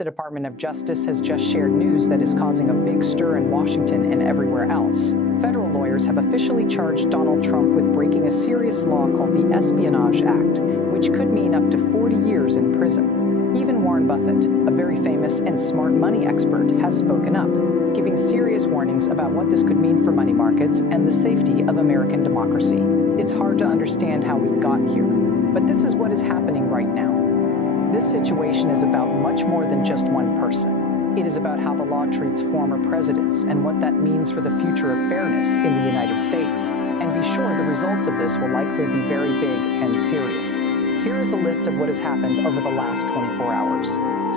the Department of Justice has just shared news that is causing a big stir in Washington and everywhere else. Federal lawyers have officially charged Donald Trump with breaking a serious law called the Espionage Act, which could mean up to 40 years in prison. Even Warren Buffett, a very famous and smart money expert, has spoken up, giving serious warnings about what this could mean for money markets and the safety of American democracy. It's hard to understand how we got here, but this is what is happening right now. This situation is about much more than just one person. It is about how the law treats former presidents and what that means for the future of fairness in the United States. And be sure the results of this will likely be very big and serious. Here is a list of what has happened over the last 24 hours.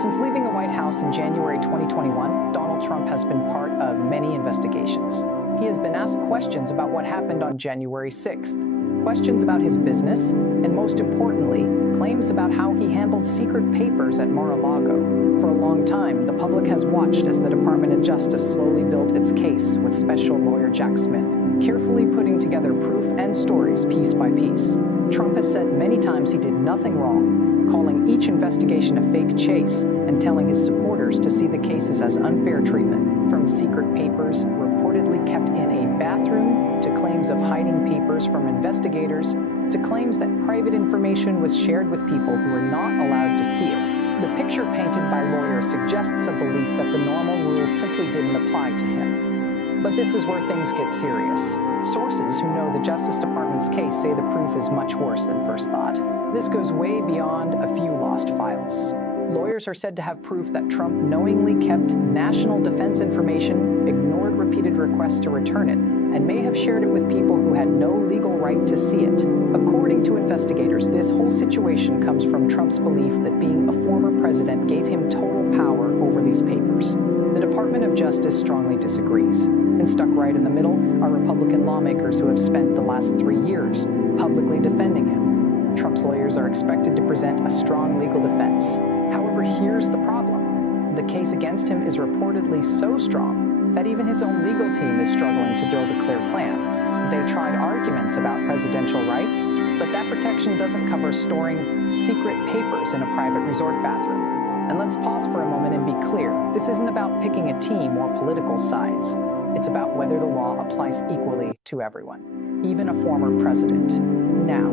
Since leaving the White House in January 2021, Donald Trump has been part of many investigations. He has been asked questions about what happened on January 6th, questions about his business, and most importantly, claims about how he handled secret papers at Mar-a-Lago. For a long time, the public has watched as the Department of Justice slowly built its case with special lawyer Jack Smith, carefully putting together proof and stories piece by piece. Trump has said many times he did nothing wrong, calling each investigation a fake chase and telling his supporters to see the cases as unfair treatment, from secret papers reportedly kept in a bathroom to claims of hiding papers from investigators to claims that private information was shared with people who were not allowed to see it. The picture painted by lawyers suggests a belief that the normal rules simply didn't apply to him. But this is where things get serious. Sources who know the Justice Department's case say the proof is much worse than first thought. This goes way beyond a few lost files. Lawyers are said to have proof that Trump knowingly kept national defense information, ignored repeated requests to return it, and may have shared it with people who had no legal right to see it. According to investigators, this whole situation comes from Trump's belief that being a former president gave him total power over these papers. The Department of Justice strongly disagrees. And stuck right in the middle are Republican lawmakers who have spent the last 3 years publicly defending him. Trump's lawyers are expected to present a strong legal defense. However, here's the problem. The case against him is reportedly so strong that even his own legal team is struggling to build a clear plan. They tried arguments about presidential rights, but that protection doesn't cover storing secret papers in a private resort bathroom. And let's pause for a moment and be clear. This isn't about picking a team or political sides. It's about whether the law applies equally to everyone, even a former president. Now,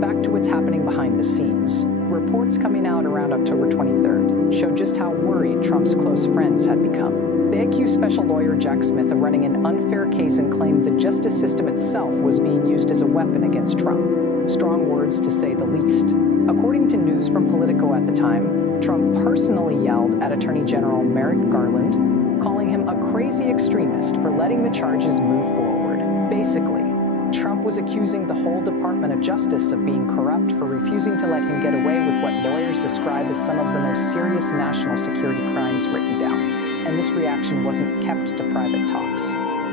back to what's happening behind the scenes. Reports coming out around October 23rd show just how worried Trump's close friends had become. They accused special lawyer Jack Smith of running an unfair case and claimed the justice system itself was being used as a weapon against Trump. Strong words to say the least. According to news from Politico at the time, Trump personally yelled at Attorney General Merrick Garland, calling him a crazy extremist for letting the charges move forward. Basically, Trump was accusing the whole Department of Justice of being corrupt for refusing to let him get away with what lawyers describe as some of the most serious national security crimes written down. And this reaction wasn't kept to private talks.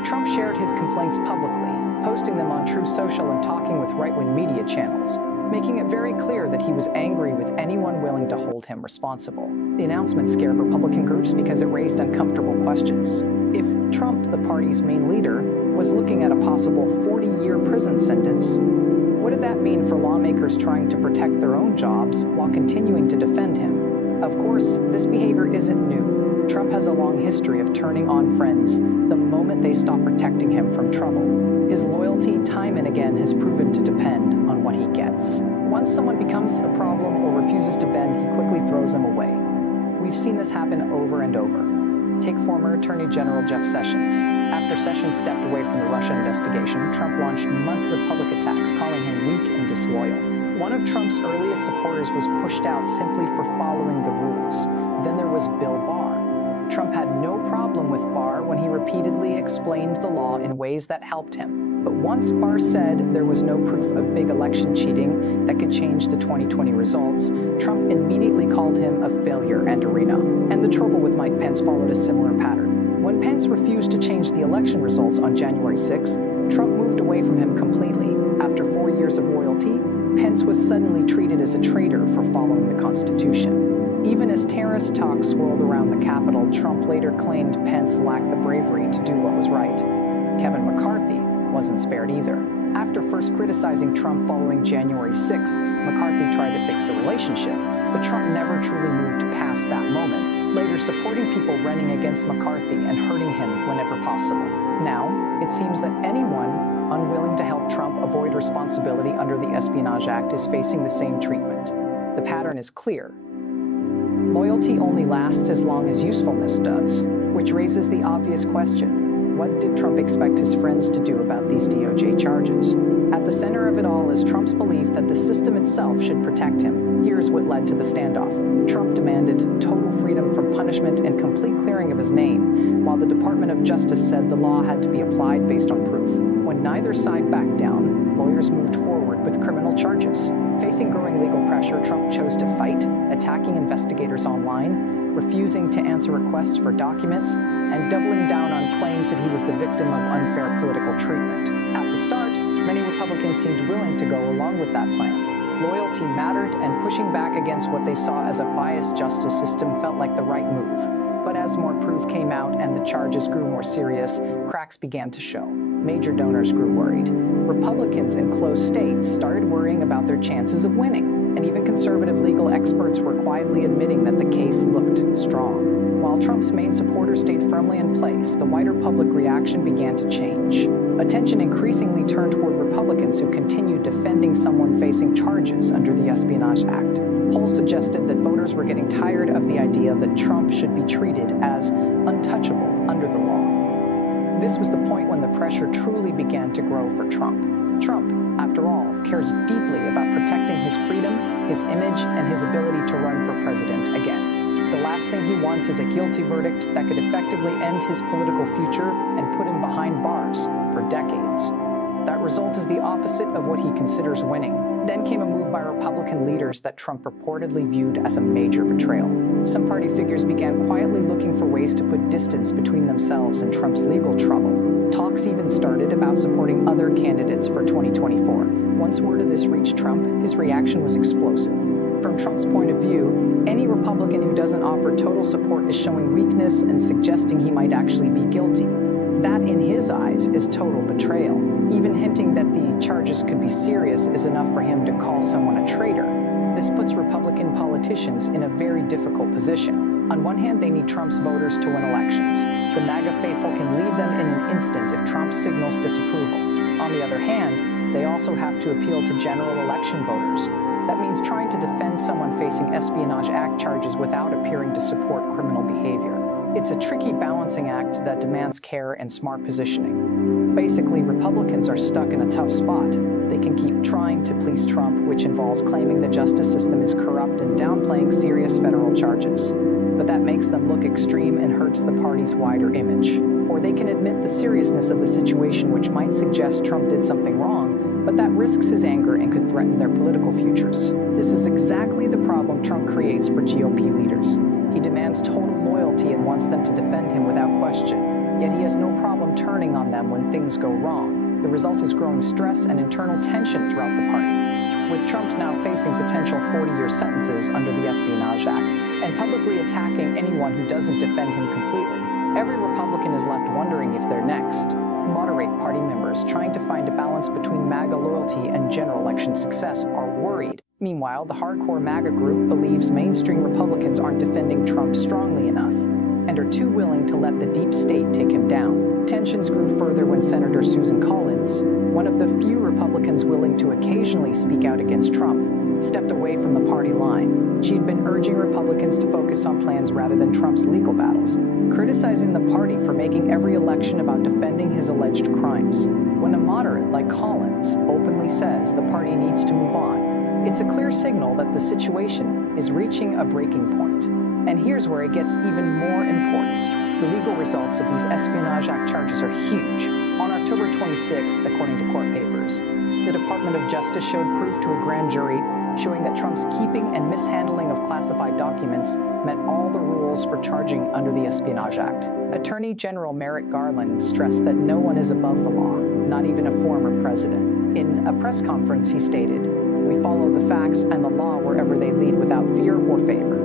Trump shared his complaints publicly, posting them on Truth Social and talking with right-wing media channels, making it very clear that he was angry with anyone willing to hold him responsible. The announcement scared Republican groups because it raised uncomfortable questions. If Trump, the party's main leader, was looking at a possible 40-year prison sentence, what did that mean for lawmakers trying to protect their own jobs while continuing to defend him? Of course, this behavior isn't new. Trump has a long history of turning on friends the moment they stop protecting him from trouble. His loyalty, time and again, has proven to depend on what he gets. Once someone becomes a problem or refuses to bend, he quickly throws them away. We've seen this happen over and over. Take former Attorney General Jeff Sessions. After Sessions stepped away from the Russia investigation, Trump launched months of public attacks, calling him weak and disloyal. One of Trump's earliest supporters was pushed out simply for following the rules. Then there was Bill Barr. Trump had no problem with Barr when he repeatedly explained the law in ways that helped him. But once Barr said there was no proof of big election cheating that could change the 2020 results, Trump immediately called him a failure and arena. And the trouble with Mike Pence followed a similar pattern. When Pence refused to change the election results on January 6, Trump moved away from him completely. After 4 years of loyalty, Pence was suddenly treated as a traitor for following the Constitution. Even as terrorist talk swirled around the Capitol, Trump later claimed Pence lacked the bravery to do what was right. Kevin McCarthy wasn't spared either. After first criticizing Trump following January 6th, McCarthy tried to fix the relationship, But Trump never truly moved past that moment, later supporting people running against McCarthy and hurting him whenever possible. Now, it seems that anyone unwilling to help Trump avoid responsibility under the Espionage Act is facing the same treatment. The pattern is clear. Loyalty only lasts as long as usefulness does, which raises the obvious question: what did Trump expect his friends to do about these DOJ charges? At the center of it all is Trump's belief that the system itself should protect him. Here's what led to the standoff. Trump demanded total freedom from punishment and complete clearing of his name, while the Department of Justice said the law had to be applied based on proof. When neither side backed down, lawyers moved forward with criminal charges. Facing growing legal pressure, Trump chose to fight, attacking investigators online, refusing to answer requests for documents, and doubling down on claims that he was the victim of unfair political treatment. At the start, many Republicans seemed willing to go along with that plan. Loyalty mattered, and pushing back against what they saw as a biased justice system felt like the right move. But as more proof came out and the charges grew more serious, cracks began to show. Major donors grew worried. Republicans in close states started worrying about their chances of winning, and even conservative legal experts were quietly admitting that the case looked strong. While Trump's main supporters stayed firmly in place, the wider public reaction began to change. Attention increasingly turned toward Republicans who continued defending someone facing charges under the Espionage Act. Polls suggested that voters were getting tired of the idea that Trump should be treated as untouchable under the law. This was the point when the pressure truly began to grow for Trump. Trump, after all, cares deeply about protecting his freedom, his image, and his ability to run for president again. The last thing he wants is a guilty verdict that could effectively end his political future and put him behind bars for decades. That result is the opposite of what he considers winning. Then came a move by Republican leaders that Trump reportedly viewed as a major betrayal. Some party figures began quietly looking for ways to put distance between themselves and Trump's legal trouble. Talks even started about supporting other candidates for 2024. Once word of this reached Trump, his reaction was explosive. From Trump's point of view, any Republican who doesn't offer total support is showing weakness and suggesting he might actually be guilty. That, in his eyes, is total betrayal. Even hinting that the charges could be serious is enough for him to call someone a traitor. This puts Republican politicians in a very difficult position. On one hand, they need Trump's voters to win elections. The MAGA faithful can leave them in an instant if Trump signals disapproval. On the other hand, they also have to appeal to general election voters. That means trying to defend someone facing Espionage Act charges without appearing to support criminal behavior. It's a tricky balancing act that demands care and smart positioning. Basically, Republicans are stuck in a tough spot. They can keep trying to please Trump, which involves claiming the justice system is corrupt and downplaying serious federal charges. But that makes them look extreme and hurts the party's wider image. Or they can admit the seriousness of the situation, which might suggest Trump did something wrong, but that risks his anger and could threaten their political futures. This is exactly the problem Trump creates for GOP leaders. He demands total loyalty and wants them to defend him without question. Yet he has no problem turning on them when things go wrong. The result is growing stress and internal tension throughout the party. With Trump now facing potential 40-year sentences under the Espionage Act and publicly attacking anyone who doesn't defend him completely, every Republican is left wondering if they're next. Moderate party members trying to find a balance between MAGA loyalty and general election success are worried. Meanwhile, the hardcore MAGA group believes mainstream Republicans aren't defending Trump strongly enough and are too willing to let the deep state take him down. Tensions grew further when Senator Susan Collins, one of the few Republicans willing to occasionally speak out against Trump, stepped away from the party line. She'd been urging Republicans to focus on plans rather than Trump's legal battles, criticizing the party for making every election about defending his alleged crimes. When a moderate like Collins openly says the party needs to move on, it's a clear signal that the situation is reaching a breaking point. And here's where it gets even more important. The legal results of these Espionage Act charges are huge. On October 26th, according to court papers, the Department of Justice showed proof to a grand jury showing that Trump's keeping and mishandling of classified documents met all the rules for charging under the Espionage Act. Attorney General Merrick Garland stressed that no one is above the law, not even a former president. In a press conference, he stated, "We follow the facts and the law wherever they lead without fear or favor."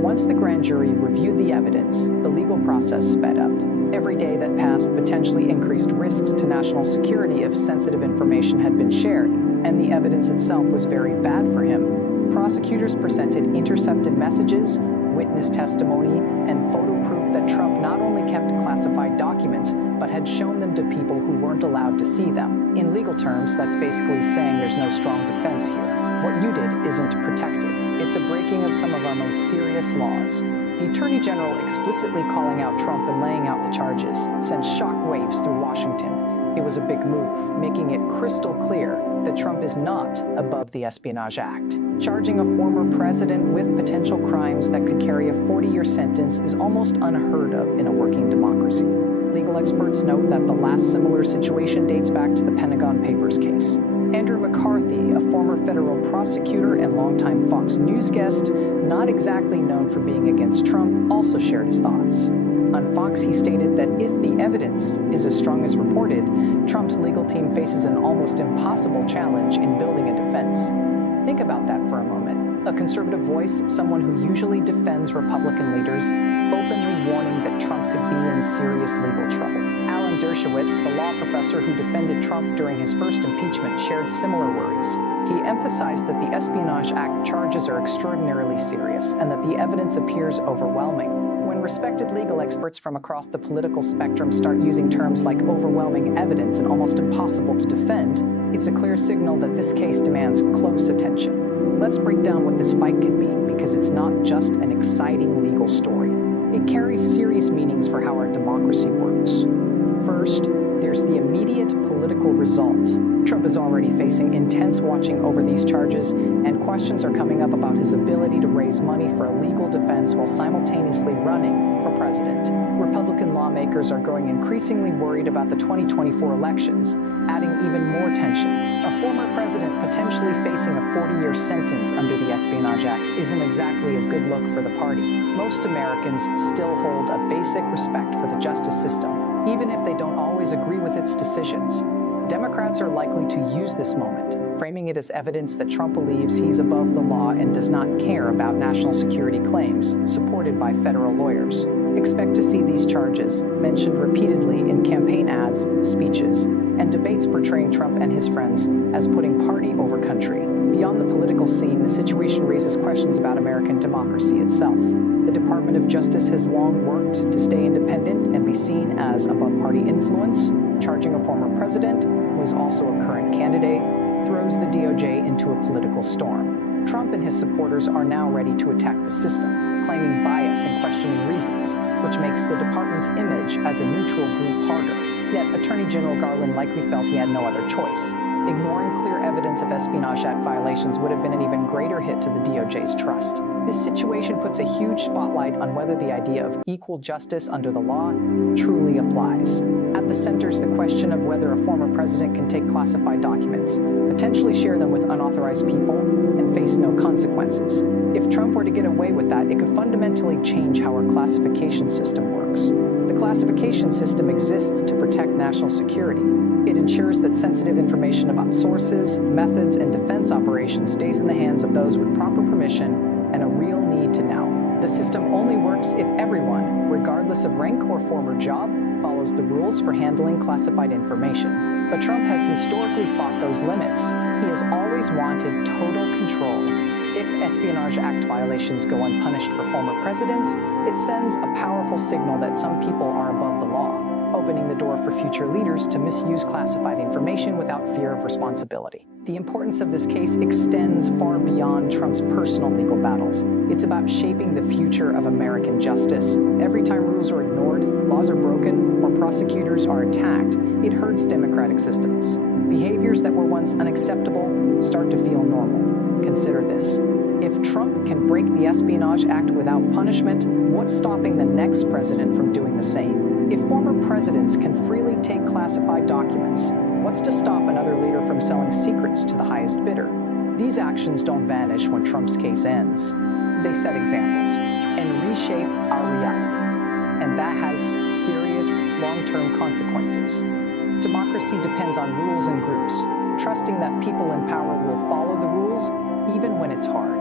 Once the grand jury reviewed the evidence, the legal process sped up. Every day that passed potentially increased risks to national security if sensitive information had been shared, and the evidence itself was very bad for him. Prosecutors presented intercepted messages, witness testimony, and photo proof that Trump not only kept classified documents, but had shown them to people who weren't allowed to see them. In legal terms, that's basically saying there's no strong defense here. What you did isn't protected. It's a breaking of some of our most serious laws. The Attorney General explicitly calling out Trump and laying out the charges sent shockwaves through Washington. It was a big move, making it crystal clear that Trump is not above the Espionage Act. Charging a former president with potential crimes that could carry a 40-year sentence is almost unheard of in a working democracy. Legal experts note that the last similar situation dates back to the Pentagon Papers case. Andrew McCarthy, a former federal prosecutor and longtime Fox News guest, not exactly known for being against Trump, also shared his thoughts. On Fox, he stated that if the evidence is as strong as reported, Trump's legal team faces an almost impossible challenge in building a defense. Think about that for a moment. A conservative voice, someone who usually defends Republican leaders, openly warning that Trump could be in serious legal trouble. Alan Dershowitz, the law professor who defended Trump during his first impeachment, shared similar worries. He emphasized that the Espionage Act charges are extraordinarily serious and that the evidence appears overwhelming. When respected legal experts from across the political spectrum start using terms like overwhelming evidence and almost impossible to defend, it's a clear signal that this case demands close attention. Let's break down what this fight can be, because it's not just an exciting legal story. It carries serious meanings for how our democracy works. First, there's the immediate political result. Trump is already facing intense watching over these charges, and questions are coming up about his ability to raise money for a legal defense while simultaneously running for president. Republican lawmakers are growing increasingly worried about the 2024 elections, adding even more tension. A former president potentially facing a 40-year sentence under the Espionage Act isn't exactly a good look for the party. Most Americans still hold a basic respect for the justice system, even if they don't always agree with its decisions. Democrats are likely to use this moment, framing it as evidence that Trump believes he's above the law and does not care about national security claims, supported by federal lawyers. Expect to see these charges mentioned repeatedly in campaign ads, speeches, and debates portraying Trump and his friends as putting party over country. Beyond the political scene, the situation raises questions about American democracy itself. The Department of Justice has long worked to stay independent and be seen as above party influence. Charging a former president, who is also a current candidate, throws the DOJ into a political storm. Trump and his supporters are now ready to attack the system, claiming bias and questioning reasons, which makes the department's image as a neutral group harder. Yet, Attorney General Garland likely felt he had no other choice. Ignoring clear evidence of Espionage Act violations would have been an even greater hit to the DOJ's trust. This situation puts a huge spotlight on whether the idea of equal justice under the law truly applies. At the center is the question of whether a former president can take classified documents, potentially share them with unauthorized people, and face no consequences. If Trump were to get away with that, it could fundamentally change how our classification system works. The classification system exists to protect national security. It ensures that sensitive information about sources, methods, and defense operations stays in the hands of those with proper permission and a real need to know. The system only works if everyone, regardless of rank or former job, follows the rules for handling classified information. But Trump has historically fought those limits. He has always wanted total control. If Espionage Act violations go unpunished for former presidents, it sends a powerful signal that some people are above the law, opening the door for future leaders to misuse classified information without fear of responsibility. The importance of this case extends far beyond Trump's personal legal battles. It's about shaping the future of American justice. Every time rules are ignored, laws are broken, or prosecutors are attacked, it hurts democratic systems. Behaviors that were once unacceptable start to feel normal. Consider this. If Trump can break the Espionage Act without punishment, what's stopping the next president from doing the same? If former presidents can freely take classified documents, what's to stop another leader from selling secrets to the highest bidder? These actions don't vanish when Trump's case ends. They set examples and reshape our reality. And that has serious, long-term consequences. Democracy depends on rules and groups, trusting that people in power will follow the rules even when it's hard.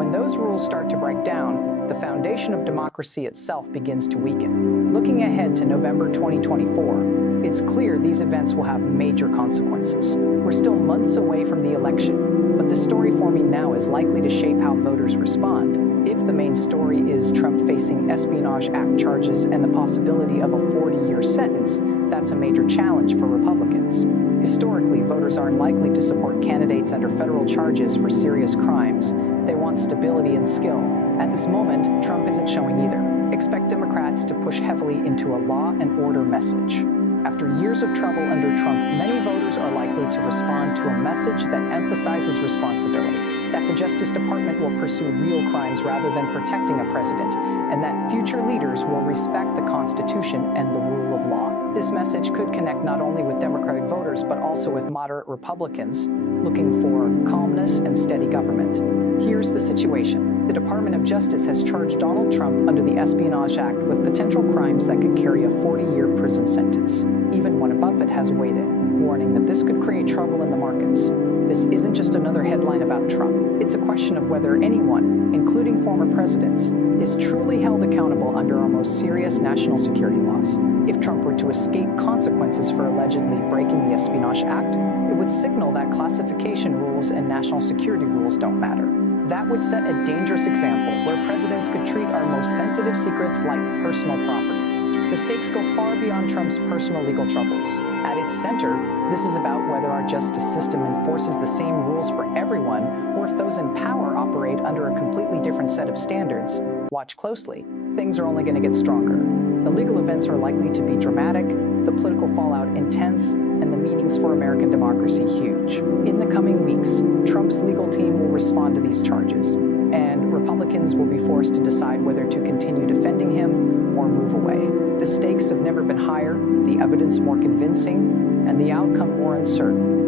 When those rules start to break down, the foundation of democracy itself begins to weaken. Looking ahead to November 2024, it's clear these events will have major consequences. We're still months away from the election, but the story forming now is likely to shape how voters respond. If the main story is Trump facing Espionage Act charges and the possibility of a 40-year sentence, that's a major challenge for Republicans. Historically, voters aren't likely to support candidates under federal charges for serious crimes. They want stability and skill. At this moment, Trump isn't showing either. Expect Democrats to push heavily into a law and order message. After years of trouble under Trump, many voters are likely to respond to a message that emphasizes responsibility, that the Justice Department will pursue real crimes rather than protecting a president, and that future leaders will respect the Constitution and the rule of law. This message could connect not only with Democratic voters, but also with moderate Republicans looking for calmness and steady government. Here's the situation. The Department of Justice has charged Donald Trump under the Espionage Act with potential crimes that could carry a 40-year prison sentence. Even Warren Buffett has weighed in, warning that this could create trouble in the markets. This isn't just another headline about Trump. It's a question of whether anyone, including former presidents, is truly held accountable under our most serious national security laws. If Trump were to escape consequences for allegedly breaking the Espionage Act, it would signal that classification rules and national security rules don't matter. That would set a dangerous example where presidents could treat our most sensitive secrets like personal property. The stakes go far beyond Trump's personal legal troubles. At its center, this is about whether our justice system enforces the same rules for everyone, or if those in power operate under a completely different set of standards. Watch closely. Things are only going to get stronger. The legal events are likely to be dramatic, the political fallout intense, and the meanings for American democracy huge. In the coming weeks, Trump's legal team will respond to these charges, and Republicans will be forced to decide whether to continue defending him or move away. The stakes have never been higher, the evidence more convincing, and the outcome more uncertain.